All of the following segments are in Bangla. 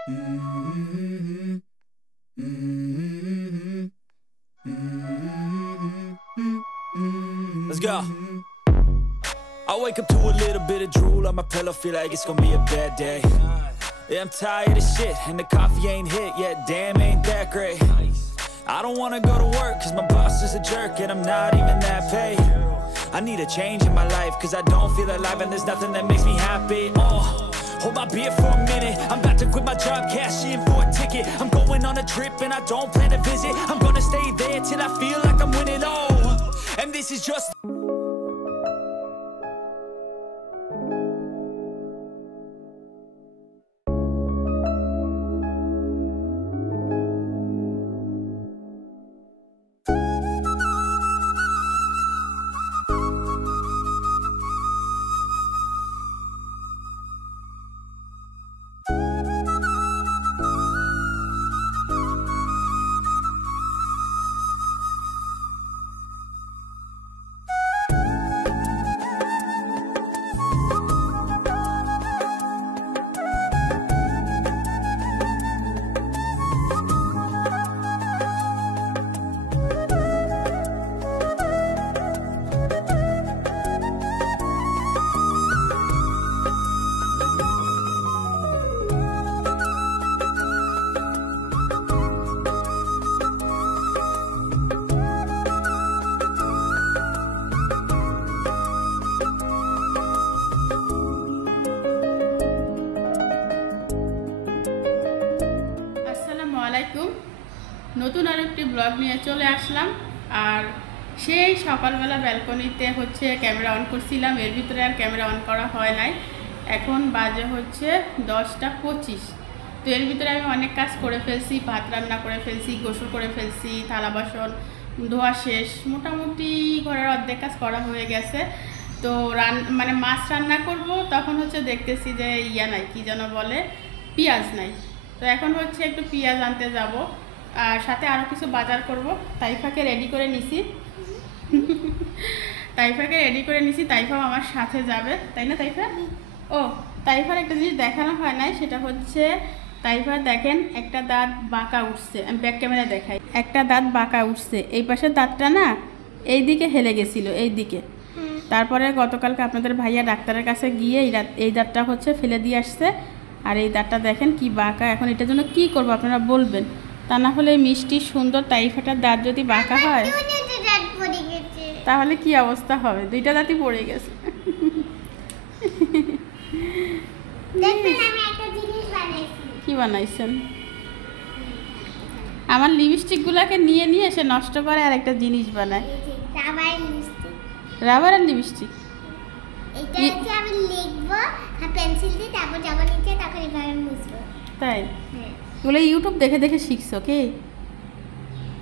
Let's go. I wake up to a little bit of drool on my pillow, feel like it's gonna be a bad day. Yeah, I'm tired of shit, and the coffee ain't hit yet, damn, ain't that great. I don't wanna go to work, cause my boss is a jerk, and I'm not even that paid. I need a change in my life, cause I don't feel alive, and there's nothing that makes me happy. Hold my beer for a minute, I'm about to quit my job, cash in for a ticket. I'm going on a trip, and I don't plan to visit. I'm gonna stay there till I feel like I'm winning, and this is just... নতুন আরেকটি ব্লগ নিয়ে চলে আসলাম। আর সেই সকালবেলা ব্যালকনিতে হচ্ছে ক্যামেরা অন করছিলাম, এর ভিতরে আর ক্যামেরা অন করা হয় নাই। এখন বাজে হচ্ছে 10:25। তো এর ভিতরে আমি অনেক কাজ করে ফেলছি, ভাত রান্না করে ফেলছি, গোসল করে ফেলছি, থালা বাসন ধোয়া শেষ, মোটামুটি ঘরের অর্ধেক কাজ করা হয়ে গেছে। তো মানে মাছ রান্না করব, তখন হচ্ছে দেখতেছি যে নাই, কি যেন বলে, পেঁয়াজ নাই। তো এখন হচ্ছে একটু পেঁয়াজ আনতে যাব, আর সাথে আরও কিছু বাজার করব। তাইফাকে রেডি করে নিছি, তাইফাও আমার সাথে যাবে, তাই না তাইফা? ও তাইফার একটা জিনিস দেখানো হয় নাই, সেটা হচ্ছে তাইফা দেখেন একটা দাঁত বাঁকা উঠছে। আমি ব্যাক ক্যামেরা দেখাই, একটা দাঁত বাঁকা উঠছে, এই পাশের দাঁতটা না এই দিকে হেলে গেছিল, এই দিকে। তারপরে গতকালকে আপনাদের ভাইয়া ডাক্তারের কাছে গিয়ে এই দাঁতটা হচ্ছে ফেলে দিয়ে আসছে। আর এই দাঁতটা দেখেন কি বাঁকা। এখন এটার জন্য কি করব আপনারা বলবেন? তা না হলে মিষ্টি সুন্দর তাইফাটার দাঁত যদি বাঁকা হয় তাহলে কি অবস্থা হবে? দুইটা দাঁতই পড়ে গেছে। কি বানাইছেন? আমার লিপস্টিকগুলোকে নিয়ে নিয়ে এসে নষ্ট করে আর একটা জিনিস বানায়, রাবার আর লিপস্টিক। আমি লিখবো পেন্সিল দিয়ে, তারপর যখন নিচে তখন এভাবে মুছবো। তাই? এগুলো ইউটিউব দেখে দেখে শিখছো কি?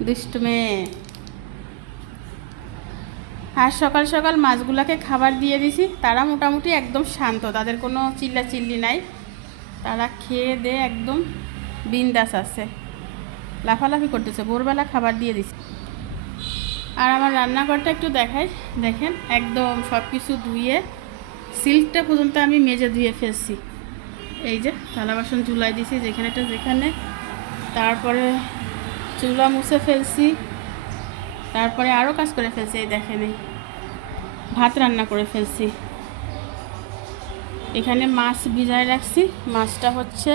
দুষ্ট মেয়ে। আর সকাল সকাল মাছগুলোকে খাবার দিয়ে দিছি, তারা মোটামুটি একদম শান্ত, তাদের কোনো চিল্লাচিল্লি নাই, তারা খেয়ে দিয়ে একদম বিন্দাস আছে, লাফালাফি করতেছে। ভোরবেলা খাবার দিয়ে দিছি। আর আমার রান্নাঘরটা একটু দেখাই, দেখেন একদম সব কিছু ধুয়ে সিল্কটা পর্যন্ত আমি মেজে ধুয়ে ফেলছি। এই যে থালা বাসন চুলাই দিছি যেখানে, তারপরে চুলা মুছে ফেলছি, তারপরে আরও কাজ করে ফেলছি। এই দেখেন এই ভাত রান্না করে ফেলছি। এখানে মাছ ভিজায় রাখছি, মাছটা হচ্ছে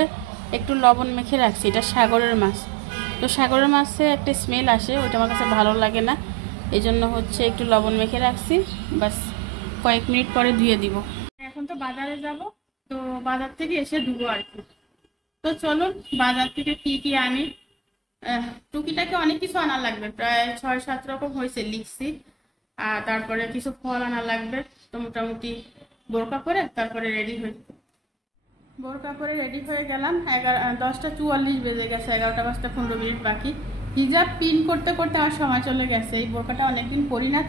একটু লবণ মেখে রাখছি, এটা সাগরের মাছ। তো সাগরের মাছে একটা স্মেল আসে, ওইটা আমার কাছে ভালো লাগে না, এই জন্য হচ্ছে একটু লবণ মেখে রাখছি। বাস কয়েক মিনিট পরে ধুয়ে দিব। এখন তো বাজারে যাব, তো বাজার থেকে এসে ধুবো আর কি। তো চলুন বাজার থেকে কি আনি। টুকিটাকে অনেক কিছু আনা লাগবে, প্রায় 6-7 রকম হয়েছে লিখছি। আর তারপরে কিছু ফল আনা লাগবে। তো মোটামুটি বোরকা পরে তারপরে রেডি হয়ে গেলাম। 10:44 বেজে গেছে, 11টা বাজতে 15 মিনিট বাকি। হিজাব পিন করতে করতে আমার সময় চলে গেছে। এই বোরকাটা অনেকদিন পরি না,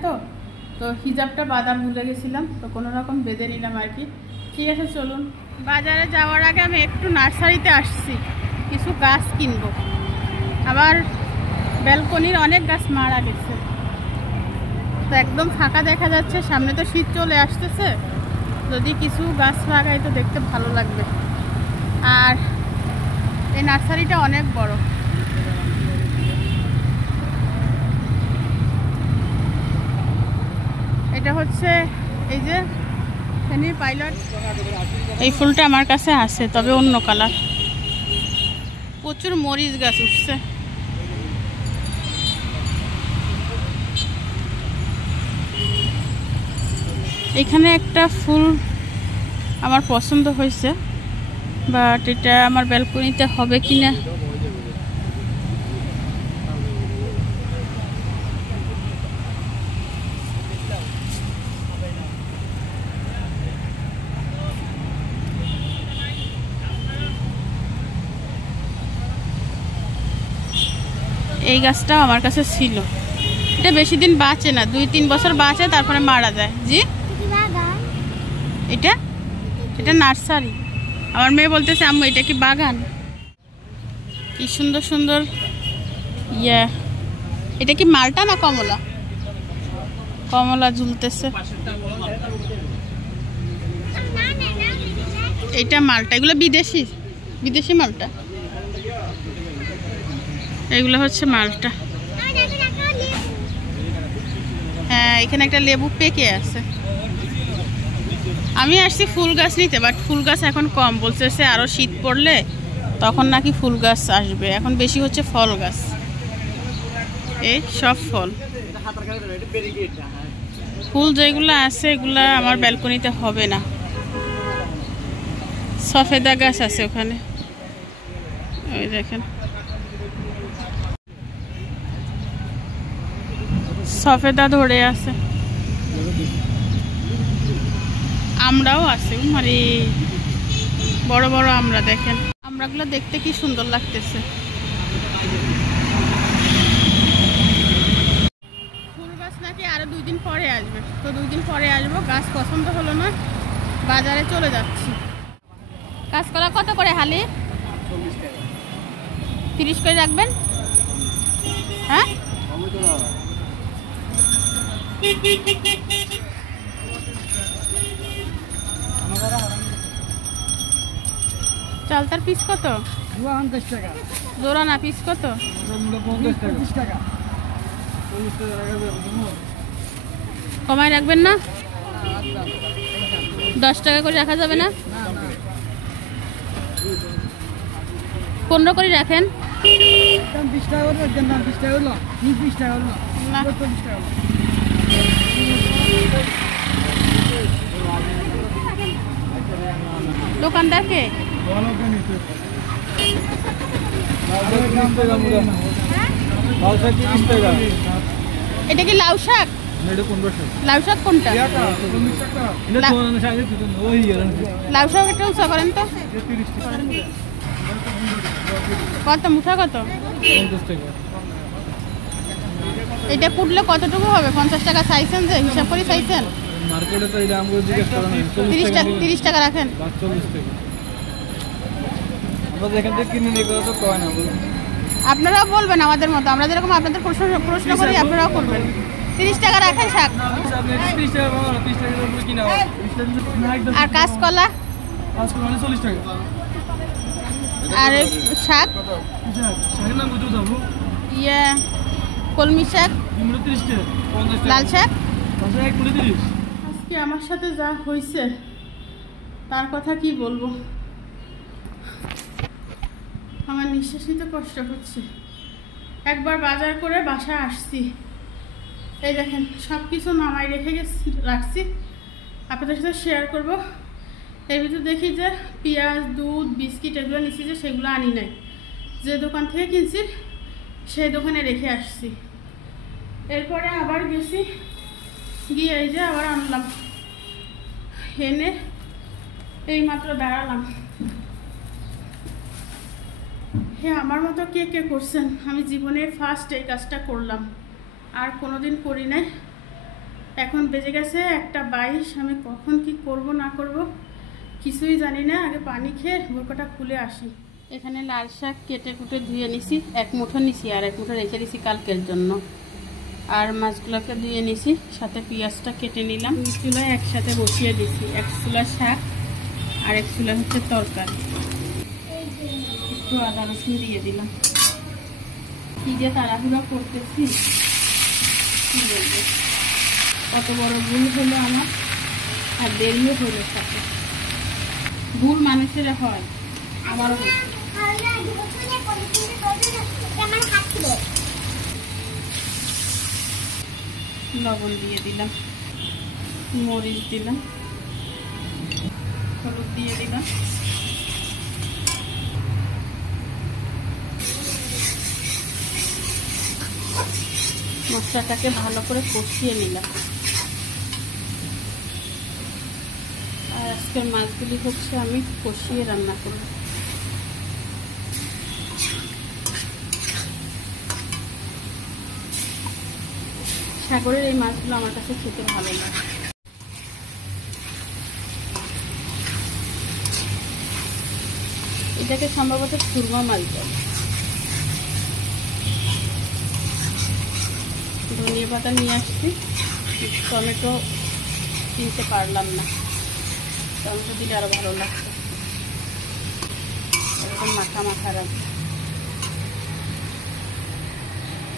তো হিজাবটা বাঁধা ভুলে গেছিলাম, তো কোনো রকম বেঁধে নিলাম আর কি। ঠিক আছে চলুন। বাজারে যাওয়ার আগে আমি একটু নার্সারিতে আসছি, কিছু গাছ কিনবো। আবার ব্যালকনির অনেক গাছ মারা গেছে, তো একদম ফাঁকা দেখা যাচ্ছে। সামনে তো শীত চলে আসতেছে, যদি কিছু গাছ লাগাই তো দেখতে ভালো লাগবে। আর এই নার্সারিটা অনেক বড়। এটা হচ্ছে এই যে ফেনী পাইলট। এই ফুলটা আমার কাছে আছে, তবে অন্য কালার। প্রচুর মরিচ গাছ উঠছে। এখানে একটা ফুল আমার পছন্দ হয়েছে, বাট এটা আমার ব্যালকনিতে হবে কিনা। এই গাছটাও আমার কাছে ছিল। এটা বেশি দিন বাঁচে না, 2-3 বছর বাঁচে, তারপরে মারা যায়। জি, এটা এটা নার্সারি। আমার মেয়ে বলতেছে আম্মু এটা কি বাগান? কি সুন্দর সুন্দর ইয়া। এটা কি মালটা না কমলা? কমলা ঝুলতেছে। এটা মালটা, এগুলো বিদেশি বিদেশি মালটা। এগুলো হচ্ছে মালটা। হ্যাঁ, এখানে একটা লেবু পেকে আছে। আমি আসছি ফুল গাছ নিতে, বাট ফুল গাছ এখন কম বলতেছে, আরো শীত পড়লে তখন নাকি ফুল গাছ আসবে। এখন বেশি হচ্ছে ফল গাছ, এই সব ফল। ফুল যেগুলো আছে এগুলা আমার ব্যালকনিতে হবে না। সফেদা গাছ আছে ওখানে, ওই দেখেন সফেদা ধরে আছে। আমরাও আছে, মানে বড় বড় আমরা। দেখেন আমরাগুলো দেখতে কি সুন্দর লাগতেছে। ফুল গাছ নাকি আরো 2 দিন পরে আসবে, তো 2 দিন পরে আসবো। গাছ পছন্দ হলো না, বাজারে চলে যাচ্ছি। কাঁচকলা কত করে হালি? 30 করে রাখবেন। হ্যাঁ, চালতার পিস কত? 50 টাকা জোড়া। না পিস কত? 50 টাকা। কমায় রাখবেন না? 10 টাকা করে রাখা যাবে না? 15 করে রাখেন। 20 টাকা করে দেন না? 20 টাকা হলো, 20 টাকা হলো না, 40 টাকা। দোকানদার কে? এটা কি লাউ শাক? লাউ শাক কোনটা? লাউ শাক একটা উঁচা করেন তো। কত মুঠা? কত? 50 টাকা। এটা কুটলে কতটুকু হবে? 50 টাকা চাইছেন, যে হিসাব করে চাইছেন। মার্কেটে তো এটা আমগো জিজ্ঞেস করেন 30 টাকা রাখেন। 40 টাকা। আমরা এখান থেকে কিনে নিয়ে তো কয় না। আপনারাও বলবেন আমাদের মতো, আমরা যেরকম আপনাদের প্রশ্ন করি আপনারাও করবেন। 30 টাকা রাখেন শাক। আর কাঁচকলা? কাঁচকলা 40 টাকা। আর শাক? ইয়ে কলমি শাক 30 টাকা। লাল শাক? আজকে আমার সাথে যা হয়েছে তার কথা কি বলবো। আমার নিঃশ্বাস নিতে কষ্ট হচ্ছে। একবার বাজার করে বাসায় আসছি, এই দেখেন সব কিছু নামাই রাখছি, আপনাদের সাথে শেয়ার করব। এর ভিতরে দেখি যে পেঁয়াজ, দুধ, বিস্কিট এগুলো নিচ্ছি, যে সেগুলো আনি নাই। যে দোকান থেকে কিনছি সেই দোকানে রেখে আসছি। এরপরে আবার গেছি, গিয়ে এই যে আবার আনলাম, এনে এইমাত্র দাঁড়ালাম। হ্যাঁ, আমার মতো কে কে করছেন? আমি জীবনে ফার্স্ট এই কাজটা করলাম, আর কোনোদিন করি নাই। এখন বেজে গেছে 1:22। আমি কখন কি করব না করব কিছুই জানি না। আগে পানি খেয়ে বোরকাটা খুলে আসি। এখানে লাল শাক কেটে কুটে ধুয়ে নিছি, 1 মুঠো নিছি, আর 1 মুঠো রেখে দিছি কালকের জন্য। আর মাছগুলোকে ধুয়ে নিছি, সাথে পেঁয়াজটা কেটে নিলাম। 2 চুলায় একসাথে বসিয়ে দিছি, 1 চুলা শাক আর 1 চুলা হচ্ছে তরকারি। একটু একটু আদা রসুন দিয়ে দিলাম। কি যে তাড়াহুড়া করতেছি, কি বলবো, কত বড় ভুল হলো আমার, আর দেরিও হলো সাথে। ভুল মানুষের হয়, আমারও হচ্ছে। লবণ দিয়ে দিলাম, মরিচ দিলাম, হলুদ দিয়ে দিলাম। মশলাটাকে ভালো করে কষিয়ে নিলাম। আর আজকের মাছগুলি হচ্ছে আমি কষিয়ে রান্না করব। সাগরের এই মাছগুলো আমার কাছে খেতে ভালো লাগে। এটাকে সম্ভবত সুরমা মাছ বলে। ধনিয়া পাতা নিয়ে আসছি, টমেটো কিনতে পারলাম না, টমেটো দিলে আরো ভালো লাগছে। এরকম মাখা মাখা রাখবো।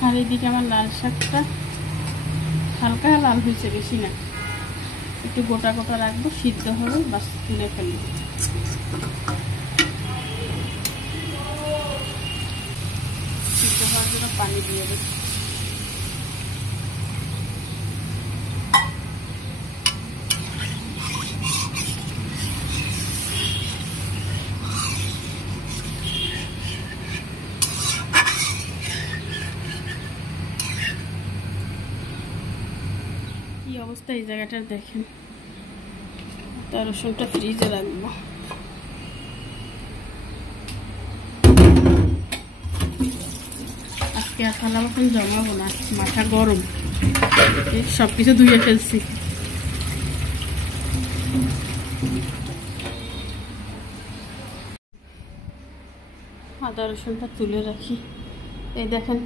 আর এইদিকে আমার লাল শাকটা হালকা লাল হয়েছে, বেশি না, একটু গোটা গোটা রাখবো, সিদ্ধ হবে, বাস তুলে ফেলবো। সিদ্ধ হওয়ার জন্য পানি দিয়ে দেবো। কি অবস্থা এই জায়গাটার দেখেন। তার রসুনটা ফ্রিজে রাখবো। আজকে আর থালা বাসন জমাবো না, মাথা গরম, সবকিছু ধুয়ে ফেলছি। আদা রসুনটা তুলে রাখি। এই দেখেন,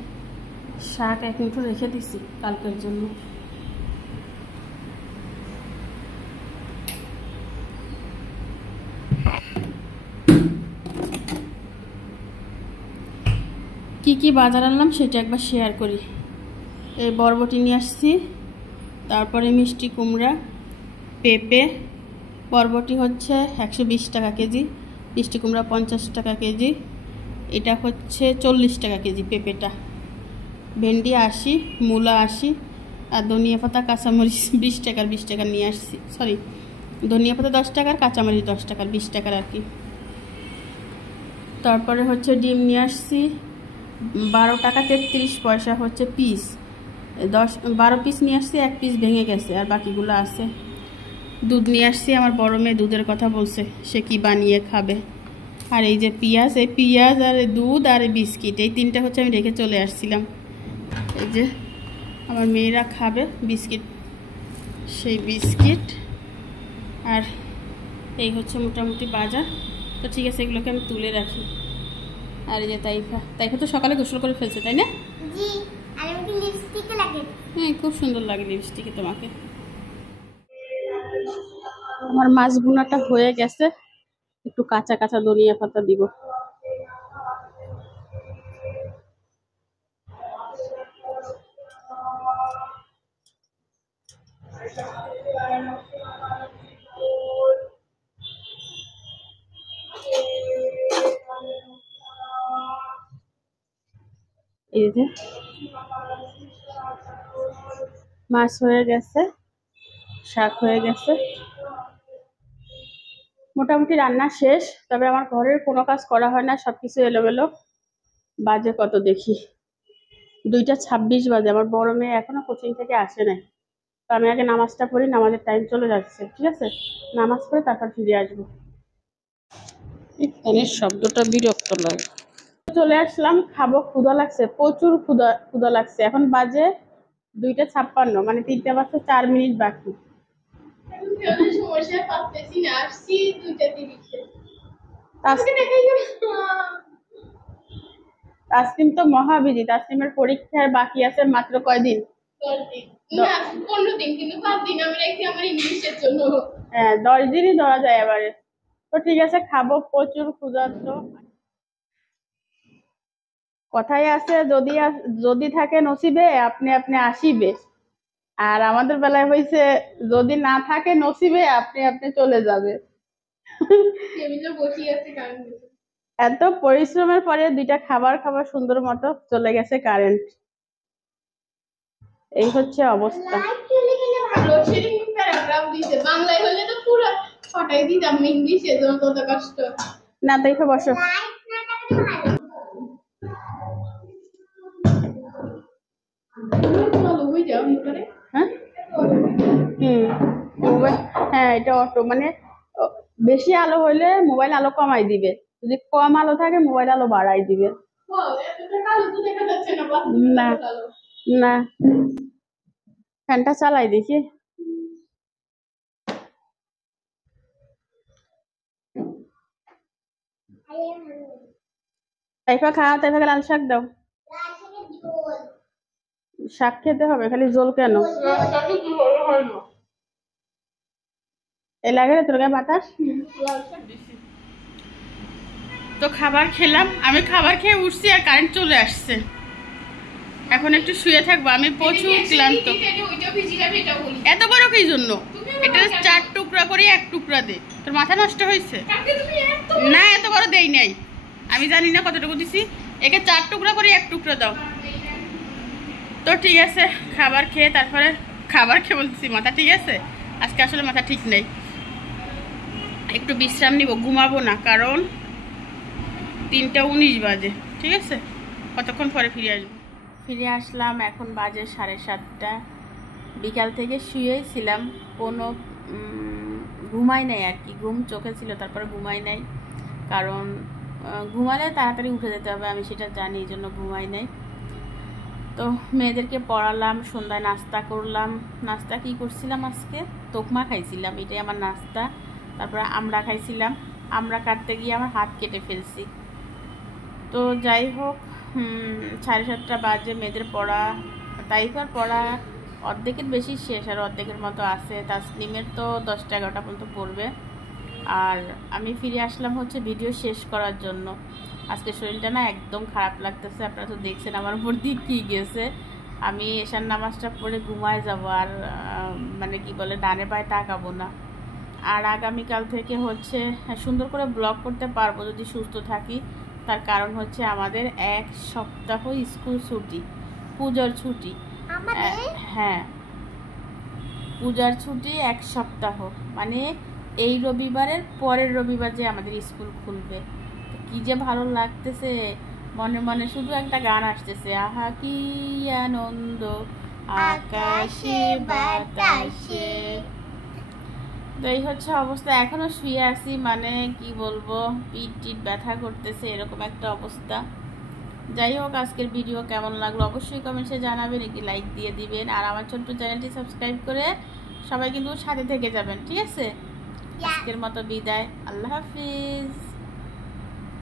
শাক এক মুঠো রেখে দিছি কালকের জন্য। কি কি বাজার আনলাম সেটা একবার শেয়ার করি। এই বরবটি নিয়ে আসছি, তারপরে মিষ্টি কুমড়া, পেঁপে। বরবটি হচ্ছে 120 টাকা কেজি, মিষ্টি কুমড়া 50 টাকা কেজি, এটা হচ্ছে 40 টাকা কেজি পেঁপেটা। ভেন্ডি 80, মূলা 80, আর ধনিয়া পাতা কাঁচামরিচ 20 টাকার নিয়ে আসছি। সরি, ধনিয়া পাতা 10 টাকার, কাঁচামরিচ 10 টাকার, 20 টাকার আর কি। তারপরে হচ্ছে ডিম নিয়ে আসছি 12 টাকা 33 পয়সা হচ্ছে পিস। 12 পিস নিয়ে আসছি, 1 পিস ভেঙে গেছে আর বাকিগুলো আছে। দুধ নিয়ে আসছি, আমার বড় মেয়ে দুধের কথা বলছে, সে কি বানিয়ে খাবে। আর এই যে পেঁয়াজ, এই পেঁয়াজ আর দুধ আর বিস্কিট, এই তিনটা হচ্ছে আমি রেখে চলে আসছিলাম। এই যে আমার মেয়েরা খাবে বিস্কিট, সেই বিস্কিট। আর এই হচ্ছে মোটামুটি বাজার। তো ঠিক আছে, এগুলোকে আমি তুলে রাখি। আর এই যে তাইফা তো সকালে গোসল করে ফেলছে, তাই না? জি, আর আমাকে লিপস্টিক লাগে। হ্যাঁ, খুব সুন্দর লাগে লিপস্টিকে তোমাকে। আমার মাছ ভুনাটা হয়ে গেছে, একটু কাঁচা কাঁচা ধনিয়া পাতা দিব। এই যে মাছ হয়ে গেছে, শাক হয়ে গেছে, মোটামুটি রান্না শেষ। তবে আমার ঘরের কোনো কাজ করা হয় না, সবকিছু এলোমেলো। বাজে কত দেখি, 2:26 বাজে। আমার বড় মেয়ে এখনো কোচিং থেকে আসে নাই। তো আমি আগে নামাজটা পড়ি, নামাজের টাইম চলে যাচ্ছে, ঠিক আছে? নামাজ পড়ে তারপর ফিরে আসবো। এখানে শব্দটা বিরক্ত লাগে। চলে আসলাম, খাবো, ক্ষুধা লাগছে, প্রচুর ক্ষুধা লাগছে। এখন বাজে 2:56, মানে 3টা বাজতে 4 মিনিট বাকি। তাসলিম তো মহাবিজি, তাসলিমের পরীক্ষার বাকি আছে মাত্র কয়দিন? 15 দিন, কিন্তু 5 দিন আমি রেখেছি আমার ইংলিশের জন্য। হ্যাঁ, 10 দিনই ধরা যায় এবারে। তো ঠিক আছে, খাবো, প্রচুর ক্ষুধার্ত। কথাই আছে, যদি থাকে নসিবে আপনি আপনি আসিবে, আর আমাদের বেলায় হয়েছে যদি না থাকে নসিবে আপনি আপনি চলে যাবে। এত পরিশ্রমের পরে 2টা খাবার সুন্দর মতো চলে গেছে কারেন্ট। এই হচ্ছে অবস্থা। না তাই তো বসো। হ্যাঁ এটা অটো, মানে বেশি আলো হইলে মোবাইল আলো কমাই দিবে, যদি কম আলো থাকে মোবাইল আলো বাড়াই দিবে। না না, ফ্যানটা চালাই দেখি। তাইফা খাও, তাইফাকে লাল শাক দাও। শাক খেতে হবে, খালি জল কেন? এই লাগে তোর গায়ে বাতাস। তো খাবার খেলাম, আমি খাবার খেয়ে উঠছি আর কারেন্ট চলে আসছে। এখন একটু শুয়ে থাকবো, আমি প্রচুর ক্লান্ত। এত বড় কি জন্য? এটা 4 টুকরা করে 1 টুকরা দে। তোর মাথা নষ্ট হয়েছে? না এত বড় দেই নাই, আমি জানি না কতটুকু দিছি। একে 4 টুকরা করে 1 টুকরা দাও। তো ঠিক আছে, খাবার খেয়ে তারপরে খাবার খেয়ে বলতেছি মাথা ঠিক আছে, আজকে আসলে মাথা ঠিক নেই, একটু বিশ্রাম নিব, ঘুমাবো না, কারণ 3টা 19 বাজে। ঠিক আছে, কতক্ষণ পরে ফিরে আসবো। ফিরে আসলাম, এখন বাজে 7:30। বিকাল থেকে শুয়েছিলাম, কোনো ঘুমাই নাই আর কি, ঘুম চোখে ছিল, তারপরে ঘুমাই নাই, কারণ ঘুমালে তাড়াতাড়ি উঠে যেতে হবে, আমি সেটা জানি, এই জন্য ঘুমাই নাই। তো মেয়েদেরকে পড়ালাম, সন্ধ্যায় নাস্তা করলাম। নাস্তা কি করছিলাম আজকে? তোকমা খাইছিলাম, এটাই আমার নাস্তা। তারপরে আমরা খাইছিলাম, আমরা কাটতে গিয়ে আমার হাত কেটে ফেলছি। তো যাই হোক, 7:30 বাজে, মেয়েদের পড়া, তাইফার পড়া অর্ধেকের বেশি শেষ, আর অর্ধেকের মতো আছে। তাসনিমের তো 10টা 11টা পর্যন্ত পড়বে। আর আমি ফিরে আসলাম হচ্ছে ভিডিও শেষ করার জন্য। আজকে শরীরটা না একদম খারাপ লাগতেছে, আপনারা তো দেখছেন আমার উপর দিয়ে কী গেছে। আমি এশার নামাজটা পড়ে ঘুমায় যাব, আর মানে কি বলে ডানে পায়ে তাকাবো না। আর আগামীকাল থেকে হচ্ছে সুন্দর করে ব্লগ করতে পারবো যদি সুস্থ থাকি। তার কারণ হচ্ছে আমাদের 1 সপ্তাহ স্কুল ছুটি, পূজার ছুটি। হ্যাঁ, পূজার ছুটি 1 সপ্তাহ, মানে এই রবিবারের পরের রবিবার যে আমাদের স্কুল খুলবে। কি যে ভালো লাগতেছে, মনে মনে শুধু একটা গান আসতেছে, আহা কি আনন্দ আকাশে বাতাসে। তো এই হচ্ছে অবস্থা, এখনো শুয়ে আছি, মানে কি বলবো, পিঠ টিট ব্যথা করতেছে, এরকম একটা অবস্থা। যাই হোক, আজকের ভিডিও কেমন লাগলো অবশ্যই কমেন্টসে জানাবেন, একটি লাইক দিয়ে দিবেন, আর আমার ছোট্ট চ্যানেলটি সাবস্ক্রাইব করে সবাই কিন্তু সাথে থেকে যাবেন। ঠিক আছে, আজকের মতো বিদায়, আল্লাহ হাফিজ।